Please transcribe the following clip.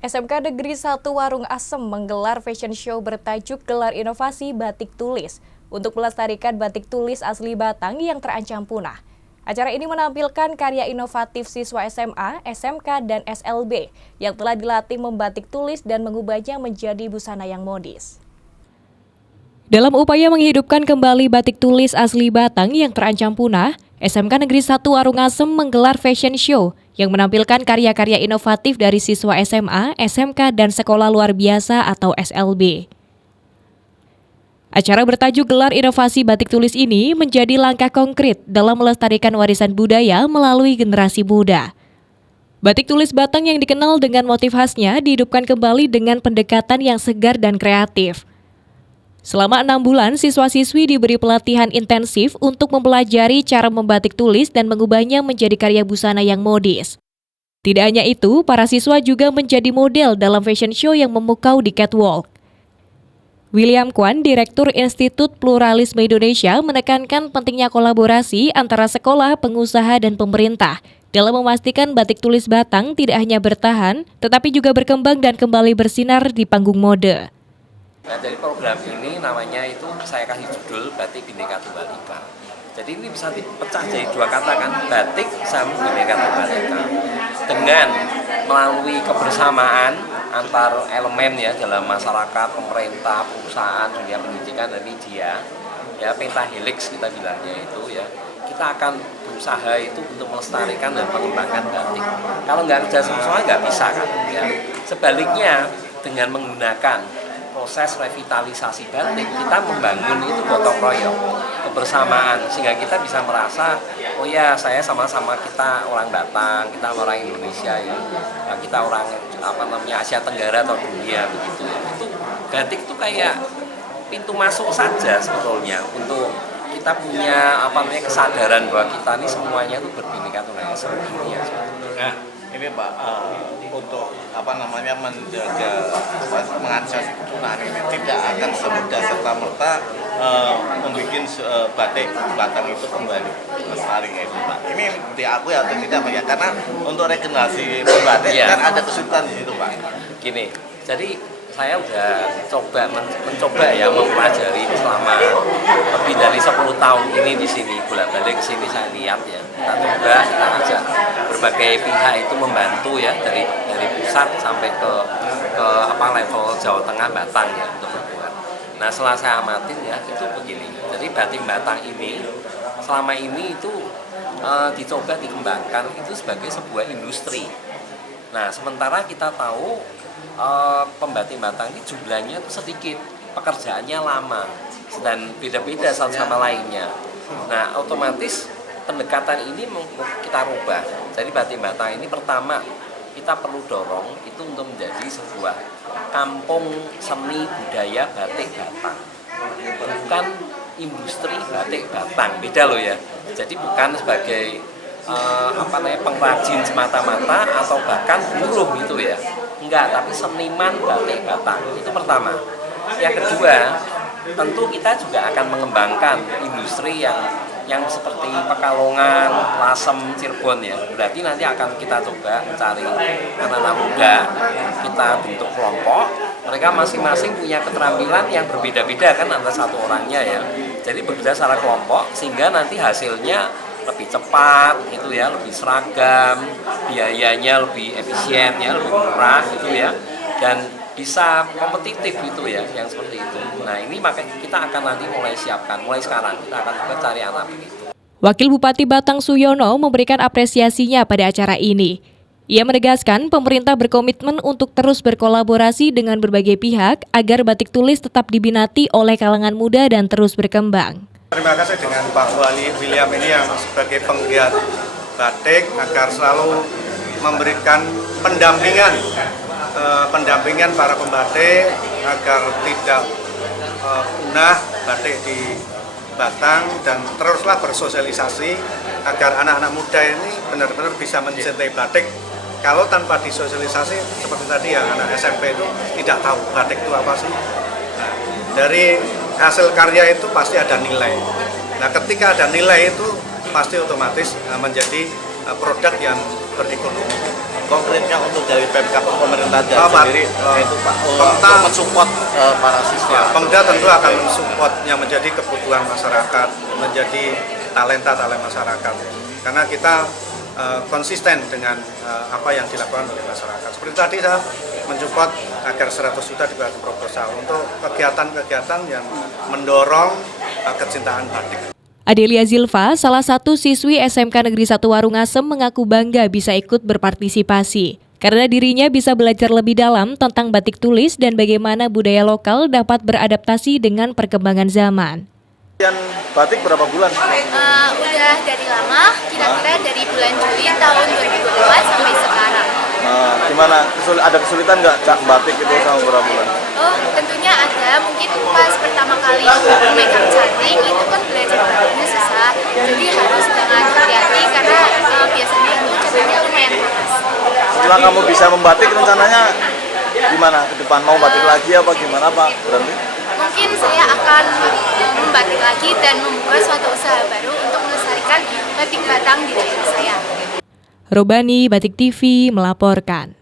SMK Negeri 1 Warung Asem menggelar fashion show bertajuk Gelar Inovasi Batik Tulis untuk melestarikan batik tulis asli Batang yang terancam punah. Acara ini menampilkan karya inovatif siswa SMA, SMK, dan SLB yang telah dilatih membatik tulis dan mengubahnya menjadi busana yang modis. Dalam upaya menghidupkan kembali batik tulis asli Batang yang terancam punah, SMK Negeri 1 Warung Asem menggelar fashion show yang menampilkan karya-karya inovatif dari siswa SMA, SMK, dan Sekolah Luar Biasa atau SLB. Acara bertajuk Gelar Inovasi Batik Tulis ini menjadi langkah konkret dalam melestarikan warisan budaya melalui generasi muda. Batik tulis Batang yang dikenal dengan motif khasnya dihidupkan kembali dengan pendekatan yang segar dan kreatif. Selama 6 bulan, siswa-siswi diberi pelatihan intensif untuk mempelajari cara membatik tulis dan mengubahnya menjadi karya busana yang modis. Tidak hanya itu, para siswa juga menjadi model dalam fashion show yang memukau di catwalk. William Kwan, Direktur Institut Pluralisme Indonesia, menekankan pentingnya kolaborasi antara sekolah, pengusaha, dan pemerintah dalam memastikan batik tulis Batang tidak hanya bertahan, tetapi juga berkembang dan kembali bersinar di panggung mode. Nah, dari program ini namanya itu saya kasih judul Batik Bhinneka Tunggal Ika. Jadi ini bisa dipecah jadi dua kata kan, batik sama Bhinneka Tunggal Ika. Dengan melalui kebersamaan antar elemen ya dalam masyarakat, pemerintah, perusahaan, dunia pendidikan dan media, ya pentahelix kita bilangnya itu ya, kita akan berusaha itu untuk melestarikan dan mengembangkan batik. Kalau nggak kerja sama-sama nggak bisa kan. Ya. Sebaliknya dengan menggunakan proses revitalisasi batik, kita membangun itu gotong royong, kebersamaan, sehingga kita bisa merasa, oh ya saya sama-sama kita orang Batang, kita orang Indonesia ya, kita orang Asia Tenggara atau dunia begitu ya. Itu batik itu kayak pintu masuk saja sebetulnya untuk kita punya kesadaran bahwa kita ini semuanya itu berbhinneka tunggal ika seluruh dunia sebetulnya. Nah, ini Pak, untuk menjaga mengajak tunan ini tidak akan semudah serta merta membuat batik Batang itu kembali lestari itu Pak. Ini diakui atau tidak Pak ya? Karena untuk regenerasi batik kan ada kesulitan di situ Pak. Gini, jadi saya udah mencoba ya mempelajari selama lebih dari 10 tahun ini di sini, bolak-balik ke sini saya lihat ya. Kita ajak berbagai pihak itu membantu ya dari pusat sampai ke level Jawa Tengah Batang ya untuk berbuat. Nah, setelah saya amatin ya itu begini. Jadi batik Batang ini selama ini itu dicoba dikembangkan itu sebagai sebuah industri. Nah, sementara kita tahu pembatik Batang ini jumlahnya itu sedikit, pekerjaannya lama dan beda-beda satu sama lainnya. Nah, otomatis pendekatan ini kita rubah. Jadi batik Batang ini pertama kita perlu dorong itu untuk menjadi sebuah kampung seni budaya batik Batang, bukan industri batik Batang, beda loh ya. Jadi bukan sebagai pengrajin semata-mata atau bahkan buruh gitu ya. Enggak, tapi seniman batik Batang. Itu pertama. Yang kedua, tentu kita juga akan mengembangkan industri yang seperti Pekalongan, Lasem, Cirebon ya. Berarti nanti akan kita coba mencari anak-anak muda, kita bentuk kelompok. Mereka masing-masing punya keterampilan yang berbeda-beda kan antara satu orangnya ya. Jadi bekerja secara kelompok sehingga nanti hasilnya lebih cepat gitu ya, lebih seragam, biayanya lebih efisien ya, lebih murah gitu ya, dan bisa kompetitif gitu ya, yang seperti itu. Nah, ini makanya kita akan nanti mulai siapkan, mulai sekarang kita akan juga cari anak begitu. Wakil Bupati Batang Suyono memberikan apresiasinya pada acara ini. Ia menegaskan pemerintah berkomitmen untuk terus berkolaborasi dengan berbagai pihak agar batik tulis tetap diminati oleh kalangan muda dan terus berkembang. Terima kasih dengan Pak Wali William ini yang sebagai penggiat batik agar selalu memberikan pendampingan para pembatik agar tidak punah batik di Batang dan teruslah bersosialisasi agar anak-anak muda ini benar-benar bisa mencintai batik. Kalau tanpa disosialisasi seperti tadi yang anak SMP itu tidak tahu batik itu apa sih. Nah, dari hasil karya itu pasti ada nilai. Nah, ketika ada nilai itu pasti otomatis menjadi produk yang berekonomi. konkretnya untuk dari Pemkab pemerintah daerah Pak, sendiri itu Pak Pemda- untuk mensupport para siswa. Ya, Pemda tentu akan mensupport yang menjadi kebutuhan masyarakat, menjadi talenta masyarakat. Karena kita konsisten dengan apa yang dilakukan oleh masyarakat. Seperti tadi saya mensupport agar 100 juta dibuat proposal untuk kegiatan-kegiatan yang mendorong kecintaan batik. Adelia Zilva, salah satu siswi SMK Negeri 1 Warungasem mengaku bangga bisa ikut berpartisipasi. Karena dirinya bisa belajar lebih dalam tentang batik tulis dan bagaimana budaya lokal dapat beradaptasi dengan perkembangan zaman. Batik berapa bulan? Udah dari lama, kira-kira dari bulan Juli tahun 2022 sampai sekarang. Gimana? Ada kesulitan nggak Cak batik itu sama berapa bulan? Oh, tentunya ada. Mungkin pas pertama kali memegang canting itu kan belajar batiknya susah. Jadi harus dengan hati-hati karena biasanya itu cantingnya lumayan keras. Setelah kamu bisa membatik rencananya gimana ke depan? Mau batik lagi apa gimana Pak? Berarti? Mungkin saya akan membatik lagi dan membuka suatu usaha baru untuk melestarikan batik Batang di daerah saya. Robani, Batik TV melaporkan.